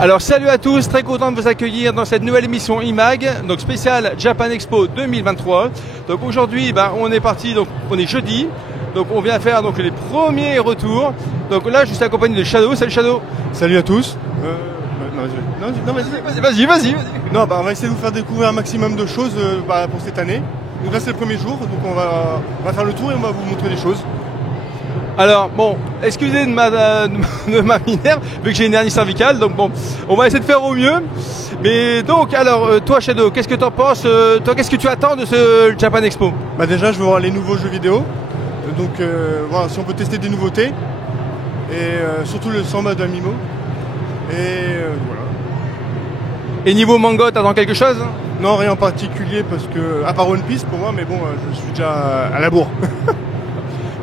Alors salut à tous, très content de vous accueillir dans cette nouvelle émission IMAG, donc spéciale Japan Expo 2023. Donc aujourd'hui, on est parti, donc on est jeudi, donc on vient faire donc les premiers retours. Donc là, je suis accompagné de Shadow. Salut Shadow. Salut à tous. Vas-y. Non, on va essayer de vous faire découvrir un maximum de choses pour cette année. Donc là, c'est le premier jour, donc on va faire le tour et on va vous montrer des choses. Alors bon, excusez de ma minerve, vu que j'ai une hernie cervicale, donc bon, on va essayer de faire au mieux. Mais donc, alors, toi Shadow, qu'est-ce que tu en penses toi, qu'est-ce que tu attends de ce Japan Expo? Déjà, je veux voir les nouveaux jeux vidéo. Donc voilà, si on peut tester des nouveautés. Et surtout le Samba d'Amimo. Et voilà. Et niveau manga, t'attends quelque chose? Non, rien en particulier, parce que, à part One Piece pour moi, mais bon, je suis déjà à la bourre.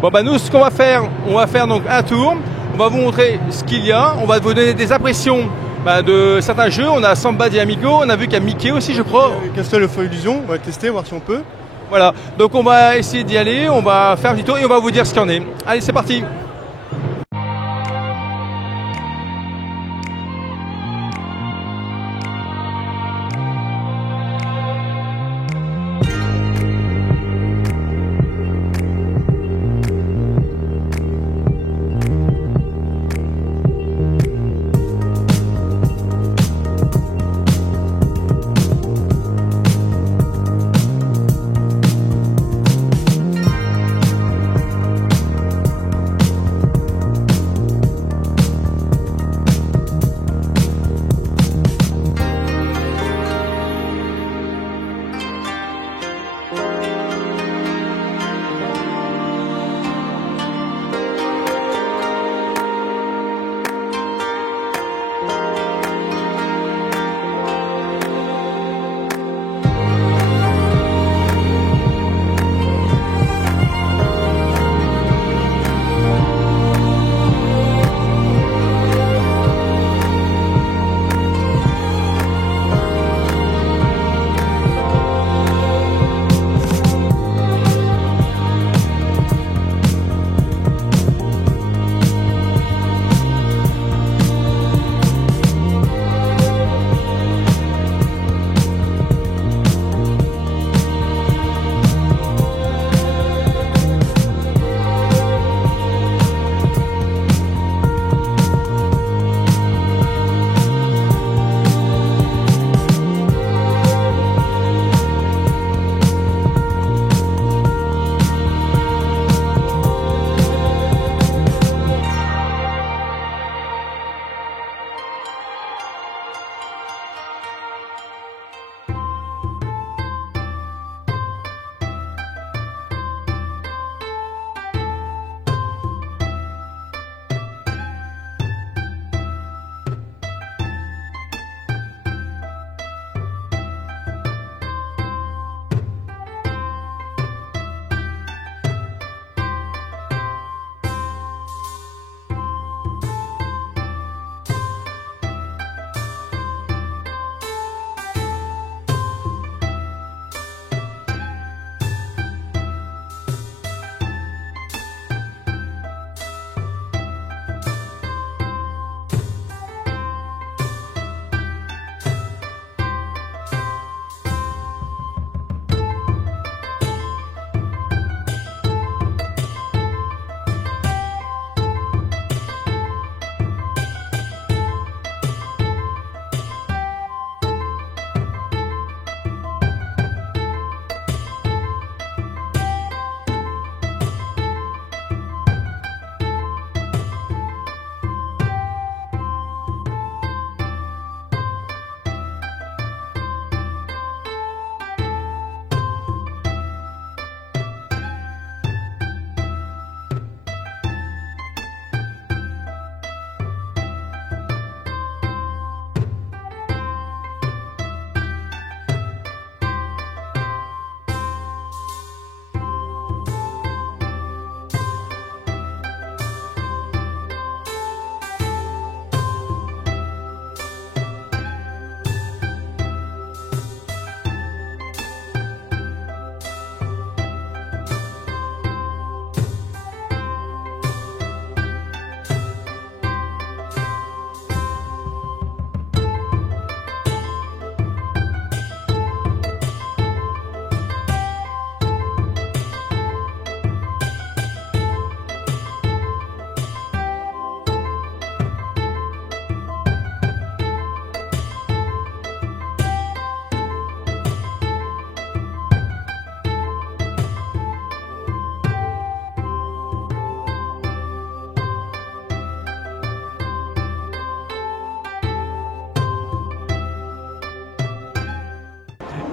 Bon nous ce qu'on va faire, donc un tour, on va vous montrer ce qu'il y a, on va vous donner des impressions de certains jeux. On a Samba di Amigo, on a vu qu'il y a Mickey aussi je crois. Castle of Illusion, on va tester, voir si on peut. Voilà, donc on va essayer d'y aller, on va faire un petit tour et on va vous dire ce qu'il y en est. Allez, c'est parti.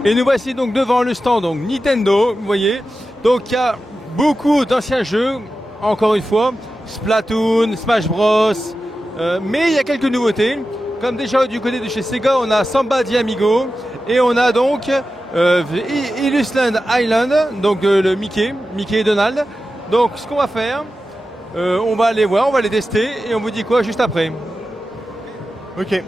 Et nous voici donc devant le stand donc Nintendo, vous voyez. Donc il y a beaucoup d'anciens jeux, encore une fois, Splatoon, Smash Bros. Mais il y a quelques nouveautés. Comme déjà du côté de chez Sega, on a Samba di Amigo et on a donc Illustrated Island, donc le Mickey et Donald. Donc ce qu'on va faire, on va aller voir, on va les tester et on vous dit quoi juste après. Ok.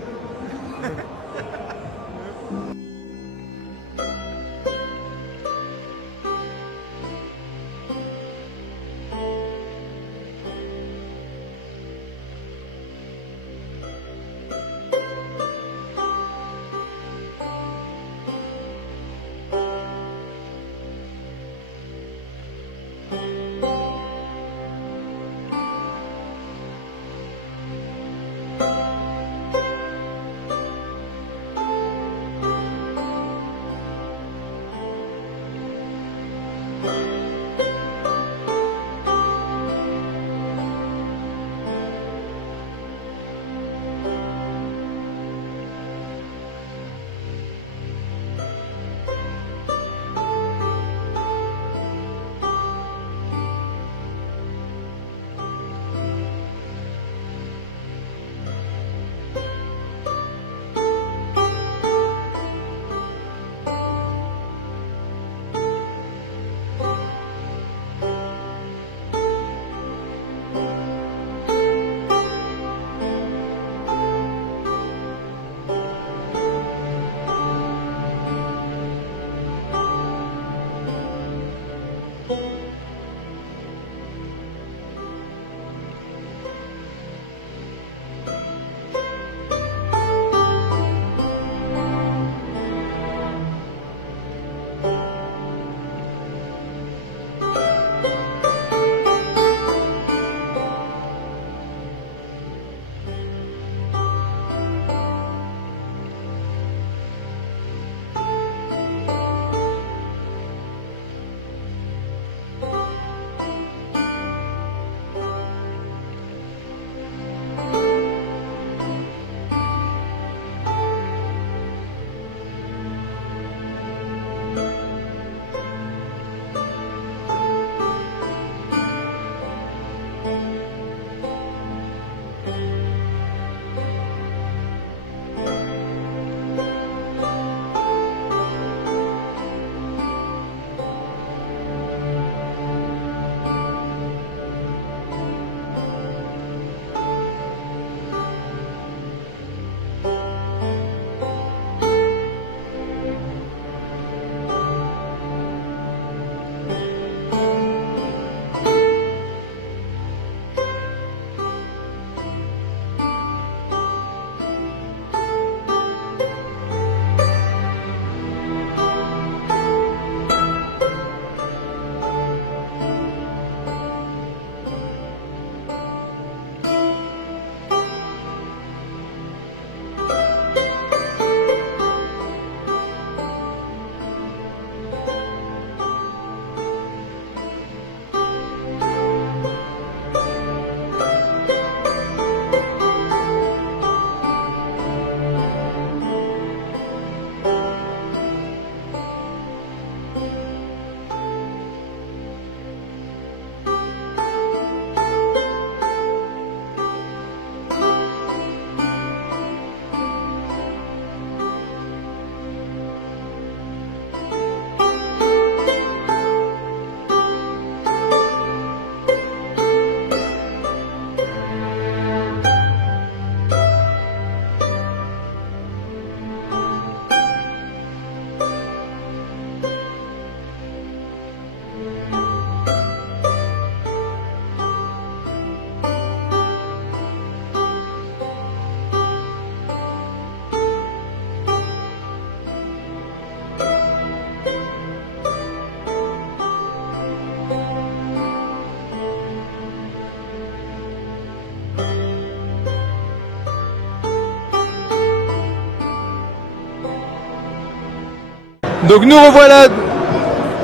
Donc nous revoilà.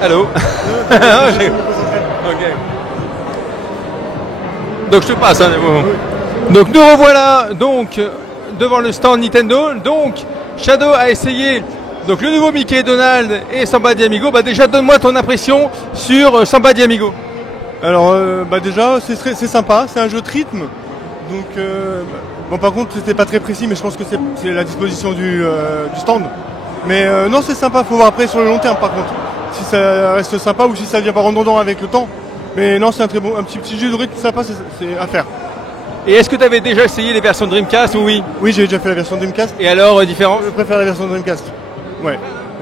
Allô. Ok. Donc je te passe. Hein, donc nous revoilà donc devant le stand Nintendo. Donc Shadow a essayé Donc le nouveau Mickey et Donald et Samba de Amigo, bah déjà donne-moi ton impression sur Samba de Amigo. Alors déjà c'est sympa, c'est un jeu de rythme. Donc bon par contre c'était pas très précis mais je pense que c'est la disposition du stand. Mais non c'est sympa, faut voir après sur le long terme par contre. Si ça reste sympa ou si ça devient pas redondant avec le temps. Mais non c'est un petit jeu de rythme sympa, c'est à faire. Et est-ce que tu avais déjà essayé les versions Dreamcast ou oui? Oui j'ai déjà fait la version Dreamcast. Et alors différent? Je préfère la version Dreamcast. Ouais.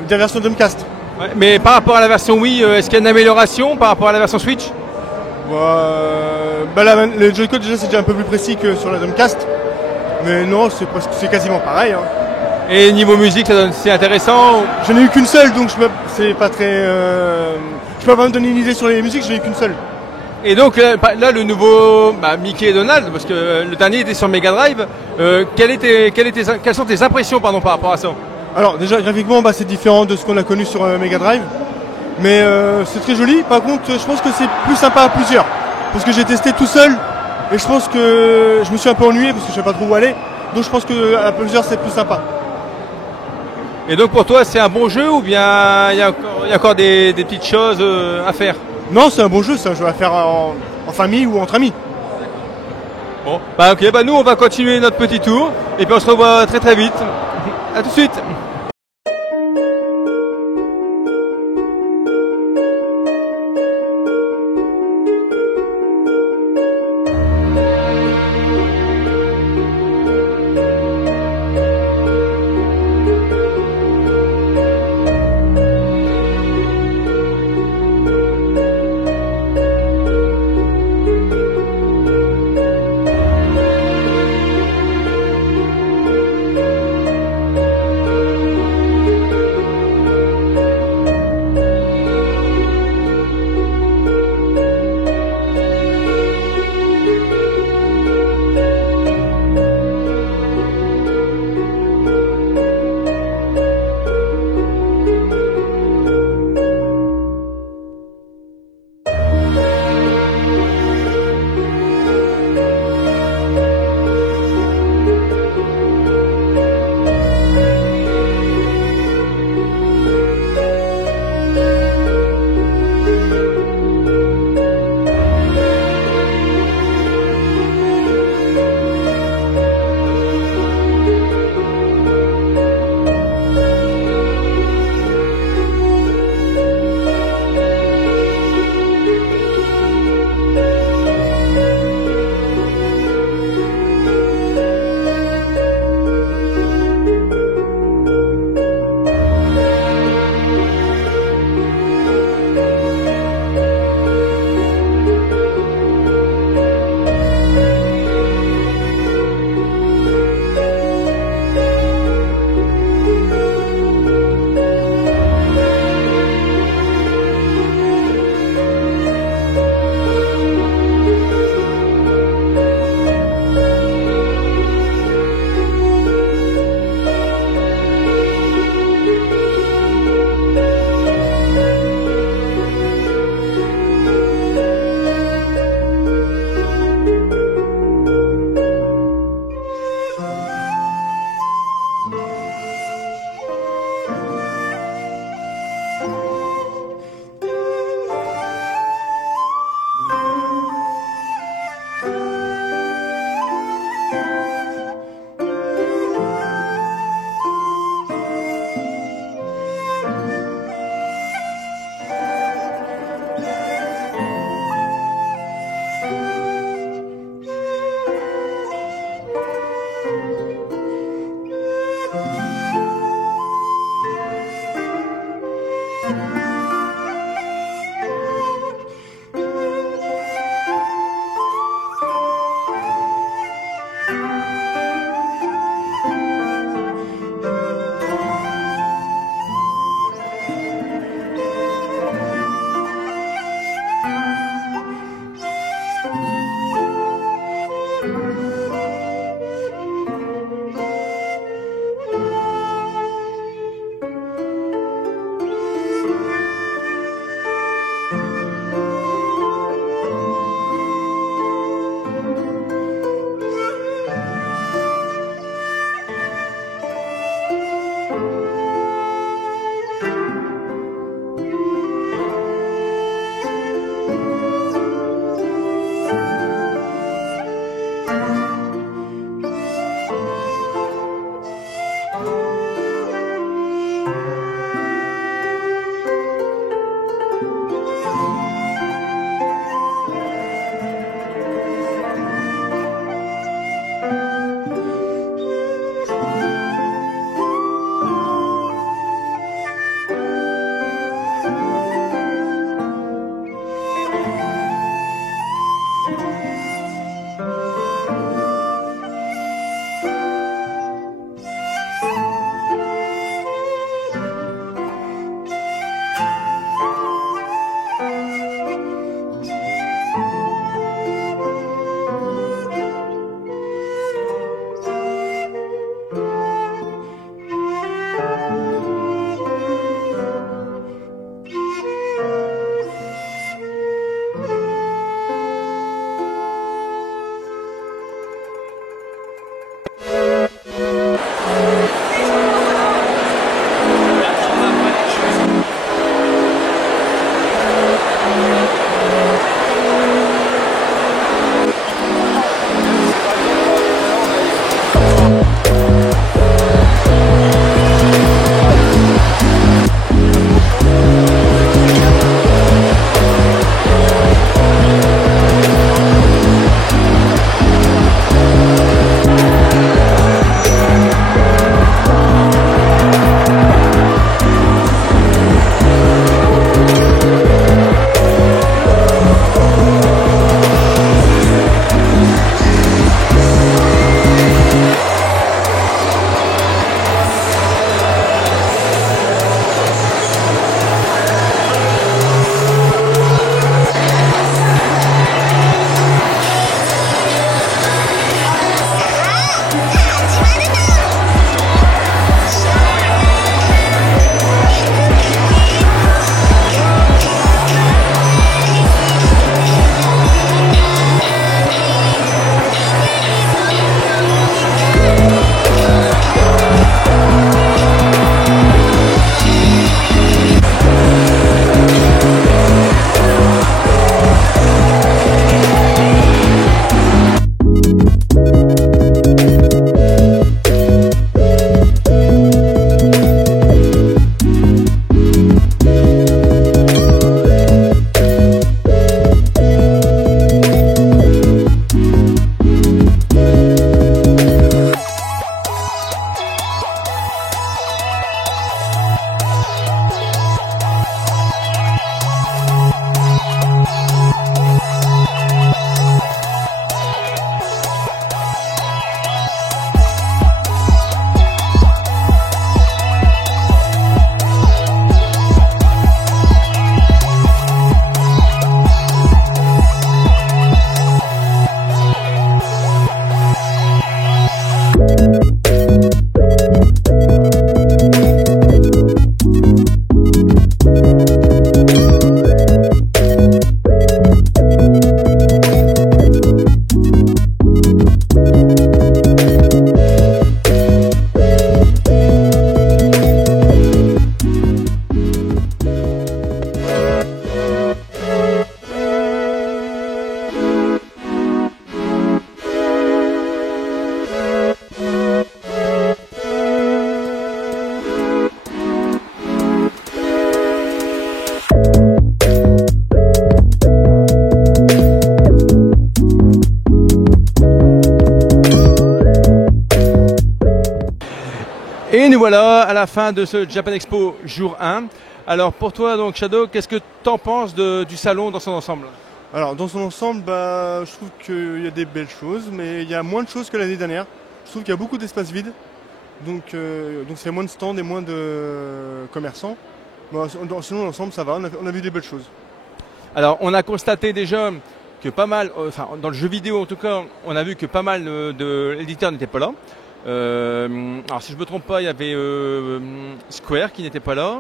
La version Dreamcast. Ouais, mais par rapport à la version Wii, est-ce qu'il y a une amélioration par rapport à la version Switch? Le Joy-Con déjà c'est déjà un peu plus précis que sur la Dreamcast. Mais non, c'est quasiment pareil. Hein. Et niveau musique, c'est intéressant? J'en ai eu qu'une seule, donc c'est pas très. Je peux pas me donner une idée sur les musiques, j'en ai eu qu'une seule. Et donc là, le nouveau Mickey et Donald, parce que le dernier était sur Mega Drive, quelles sont tes impressions par rapport à ça? Alors déjà graphiquement, c'est différent de ce qu'on a connu sur Mega Drive, mais c'est très joli. Par contre, je pense que c'est plus sympa à plusieurs, parce que j'ai testé tout seul et je pense que je me suis un peu ennuyé parce que je savais pas trop où aller. Donc je pense que à plusieurs c'est plus sympa. Et donc pour toi, c'est un bon jeu ou bien il y a encore des petites choses à faire? Non, c'est un bon jeu, c'est un jeu à faire en famille ou entre amis. Bon, ok, nous on va continuer notre petit tour et puis on se revoit très très vite. À tout de suite. voilà à la fin de ce Japan Expo jour 1. Alors pour toi donc Shadow, qu'est-ce que tu en penses du salon dans son ensemble? Alors dans son ensemble, je trouve qu'il y a des belles choses, mais il y a moins de choses que l'année dernière. Je trouve qu'il y a beaucoup d'espaces vides, donc c'est moins de stands et moins de commerçants. Bon, sinon l'ensemble ça va, on a vu des belles choses. Alors on a constaté déjà que pas mal, enfin dans le jeu vidéo en tout cas, on a vu que pas mal d'éditeurs n'étaient pas là. Alors si je me trompe pas, il y avait Square qui n'était pas là,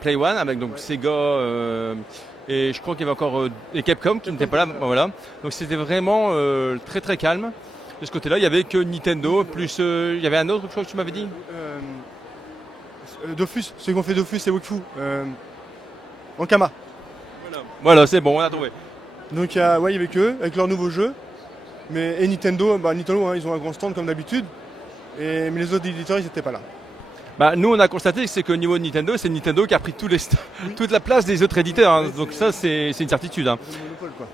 Play One avec donc Sega et je crois qu'il y avait encore et Capcom qui n'était pas là. Voilà. Donc c'était vraiment très très calme. De ce côté-là, il n'y avait que Nintendo, plus il y avait un autre, je crois que tu m'avais dit. Dofus, ceux qui ont fait Dofus et Wakfu, Ankama. Voilà, c'est bon, on a trouvé. Donc il y avait qu'eux avec leur nouveau jeu. Et Nintendo, Nintendo ils ont un grand stand comme d'habitude. Mais les autres éditeurs, ils n'étaient pas là. Nous, on a constaté que c'est qu'au niveau de Nintendo, c'est Nintendo qui a pris toute la place des autres éditeurs. Hein. Donc ça, c'est une certitude. Hein. C'est le monopole, quoi.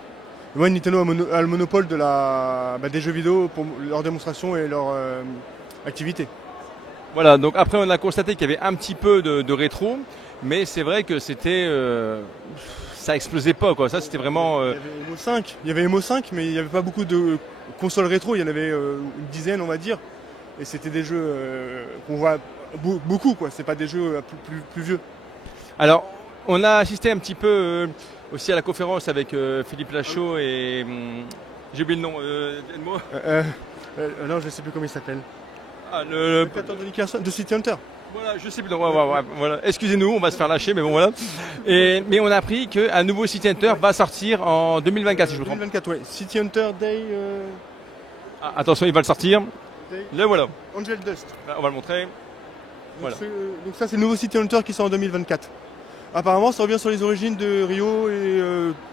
Ouais, Nintendo a le monopole des jeux vidéo pour leur démonstration et leur activité. Voilà, donc après on a constaté qu'il y avait un petit peu de rétro, mais c'est vrai que c'était... ça explosait pas quoi, ça c'était vraiment... Il y avait Emo 5, mais il n'y avait pas beaucoup de consoles rétro, il y en avait une dizaine on va dire. Et c'était des jeux qu'on voit beaucoup quoi, c'est pas des jeux plus vieux. Alors, on a assisté un petit peu aussi à la conférence avec Philippe Lachaud et... j'ai oublié le nom, non, je sais plus comment il s'appelle. Le créateur de City Hunter. Voilà, je sais plus. Voilà. Excusez-nous, on va se faire lâcher, mais bon voilà. Mais on a appris qu'un nouveau City Hunter va sortir en 2024, si je me trompe. 2024, oui. City Hunter Day. Attention, il va le sortir. Le voilà. Angel Dust. Là, on va le montrer. Voilà. Donc ça, c'est le nouveau City Hunter qui sort en 2024. Apparemment, ça revient sur les origines de Ryo et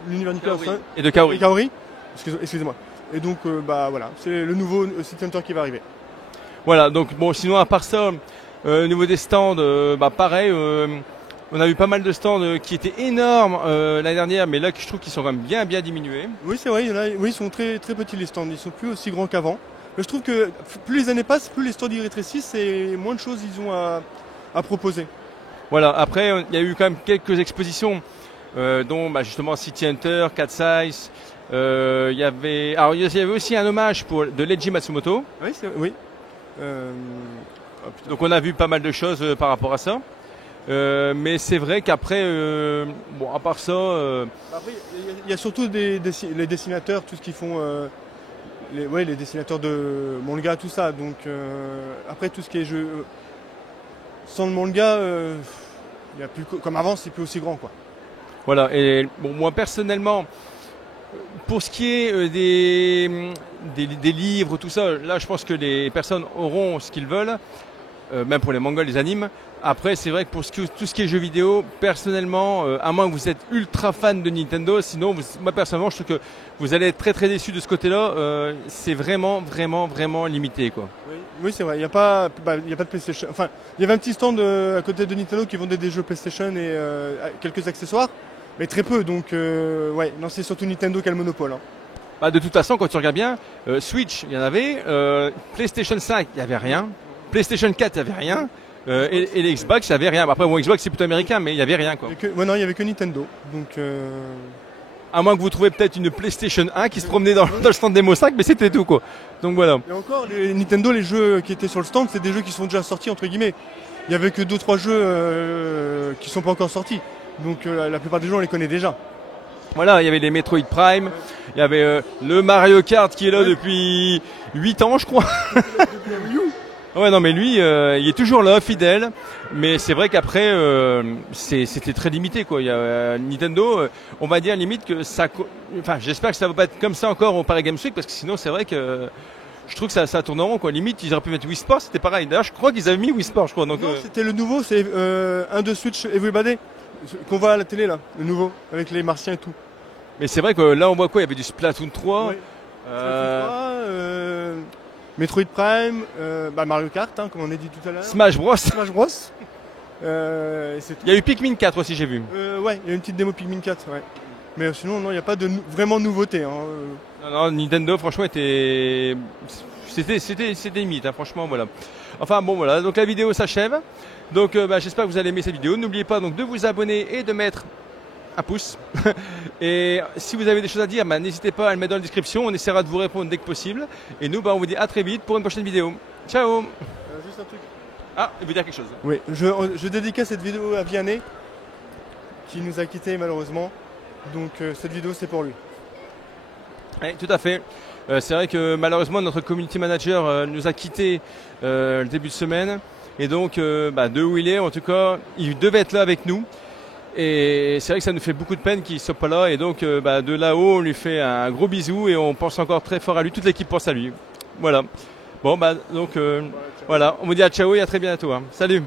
l'univers Nicolas. Et de Kaori. Excusez-moi. Et donc, voilà, c'est le nouveau City Hunter qui va arriver. Voilà, donc bon, sinon à part ça, au niveau des stands, pareil, on a eu pas mal de stands qui étaient énormes l'année dernière, mais là je trouve qu'ils sont quand même bien diminués. Oui, c'est vrai, ils sont très très petits les stands, ils sont plus aussi grands qu'avant. Mais je trouve que plus les années passent, plus les stands y rétrécissent et moins de choses ils ont à proposer. Voilà, après il y a eu quand même quelques expositions, dont justement City Hunter, Cat Size. Il y avait aussi un hommage de Leiji Matsumoto. Oui. Donc on a vu pas mal de choses par rapport à ça. Mais c'est vrai qu'après, à part ça... Après, il y a surtout les dessinateurs, tout ce qu'ils font, les dessinateurs de manga, tout ça. Donc après, tout ce qui est jeu... sans le manga, il y a plus, comme avant, c'est plus aussi grand, quoi. Voilà, et moi personnellement... Pour ce qui est des livres, tout ça, là je pense que les personnes auront ce qu'ils veulent, même pour les mangas, les animes. Après, c'est vrai que pour tout ce qui est jeux vidéo, personnellement, à moins que vous êtes ultra fan de Nintendo, sinon, moi personnellement, je trouve que vous allez être très très déçu de ce côté-là. C'est vraiment limité, quoi. Oui, c'est vrai. Il n'y a pas de PlayStation. Enfin, il y avait un petit stand à côté de Nintendo qui vendait des jeux PlayStation et quelques accessoires. Mais très peu, donc c'est surtout Nintendo qui a le monopole. Hein. De toute façon, quand tu regardes bien, Switch, il y en avait, PlayStation 5, il n'y avait rien, PlayStation 4, il n'y avait rien, et les Xbox, il n'y avait rien. Après, Xbox, c'est plutôt américain, mais il n'y avait rien, quoi. Il n'y avait que Nintendo. Donc, à moins que vous trouviez peut-être une PlayStation 1 qui se promenait dans le stand Demo 5, mais c'était tout, quoi. Donc voilà. Et encore, Nintendo, les jeux qui étaient sur le stand, c'est des jeux qui sont déjà sortis, entre guillemets. Il n'y avait que 2-3 jeux qui ne sont pas encore sortis. Donc la plupart des gens on les connaît déjà. Voilà, il y avait les Metroid Prime, il y avait le Mario Kart qui est là depuis 8 ans je crois. Ouais non mais lui il est toujours là, fidèle, mais c'est vrai qu'après c'était très limité quoi. Il y a Nintendo, on va dire limite que ça, enfin j'espère que ça va pas être comme ça encore au Paris Games Week parce que sinon c'est vrai que je trouve que ça tourne en rond quoi. Limite ils auraient pu mettre Wii Sport, c'était pareil. D'ailleurs je crois qu'ils avaient mis Wii Sport je crois. Donc, non, c'était le nouveau, c'est un de Switch Everybody. Qu'on voit à la télé là, le nouveau, avec les martiens et tout. Mais c'est vrai que là on voit quoi? Il y avait du Splatoon 3. Oui. Metroid Prime, Mario Kart, comme on a dit tout à l'heure. Smash Bros. Il y a eu Pikmin 4 aussi j'ai vu. Ouais, il y a une petite démo Pikmin 4, ouais. Mais sinon non, il n'y a pas de vraiment de nouveauté. Non, Nintendo franchement c'était limite, franchement voilà. Enfin bon voilà, donc la vidéo s'achève. Donc j'espère que vous allez aimer cette vidéo. N'oubliez pas donc de vous abonner et de mettre un pouce. Et si vous avez des choses à dire, n'hésitez pas à le mettre dans la description. On essaiera de vous répondre dès que possible. Et nous, on vous dit à très vite pour une prochaine vidéo. Ciao. Juste un truc. Ah, il veut dire quelque chose. Oui, je dédicace cette vidéo à Vianney, qui nous a quittés malheureusement. Donc cette vidéo c'est pour lui. Oui, tout à fait. C'est vrai que malheureusement notre community manager nous a quittés le début de semaine. Et donc de où il est, en tout cas, il devait être là avec nous. Et c'est vrai que ça nous fait beaucoup de peine qu'il ne soit pas là. Et donc de là-haut, on lui fait un gros bisou et on pense encore très fort à lui. Toute l'équipe pense à lui. Voilà. Bon donc voilà, on vous dit à ciao et à très bientôt. Hein. Salut.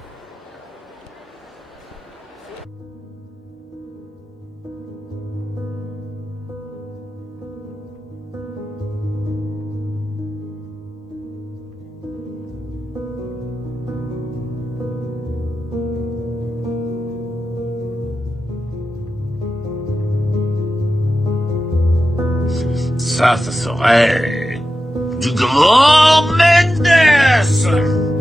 Ça serait du grand Mendes!